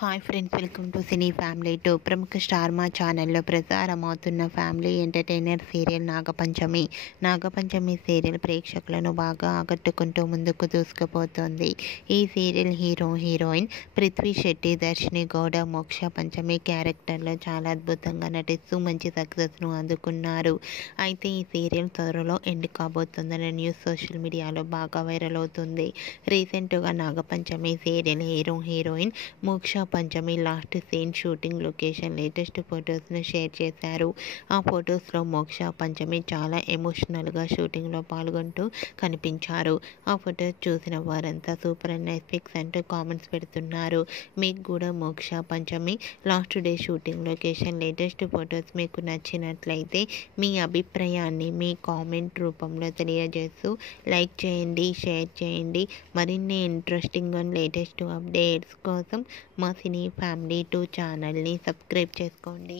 Hi friends, welcome to cine family two. ప్రముఖ star Maa ఛానల్లో ప్రసారమవుతున్న family entertainer serial Nagapanchami. Nagapanchami serial ప్రేక్షకులను బాగా ఆకట్టుకుంటూ ముందుకు దూసుకుపోతోంది. ఈ సీరియల్ హీరోయిన్ పృథ్వీ శెట్టి, దర్శిని గౌడ మోక్ష పంచమి క్యారెక్టర్లో చాలా అద్భుతంగా నటిస్తూ మంచి సక్సెస్ను అందుకున్నారు. అయితే ఈ సీరియల్ త్వరలో ఎండ్ కాబోతుందన్న న్యూస్ సోషల్ మీడియాలో బాగా వైరల్ అవుతుంది. రీసెంట్గా Nag Panchami serial heroine Moksha Panchami last scene shooting location latest ఫొటోస్ను షేర్ చేశారు. ఆ ఫొటోస్లో మోక్ష పంచమి చాలా ఎమోషనల్గా షూటింగ్లో పాల్గొంటూ కనిపించారు. ఆ ఫొటోస్ చూసిన వారంతా సూపర్ అండ్ నైస్ పిక్స్ అంటూ కామెంట్స్ పెడుతున్నారు. మీకు కూడా Moksha Panchami last day shooting location latest photos మీకు నచ్చినట్లయితే మీ అభిప్రాయాన్ని మీ కామెంట్ రూపంలో తెలియజేస్తూ లైక్ చేయండి, షేర్ చేయండి. మరిన్ని ఇంట్రెస్టింగ్ అండ్ లేటెస్ట్ అప్డేట్స్ కోసం మా సినీ ఫ్యామిలీ టూ ఛానల్ని సబ్స్క్రైబ్ చేసుకోండి.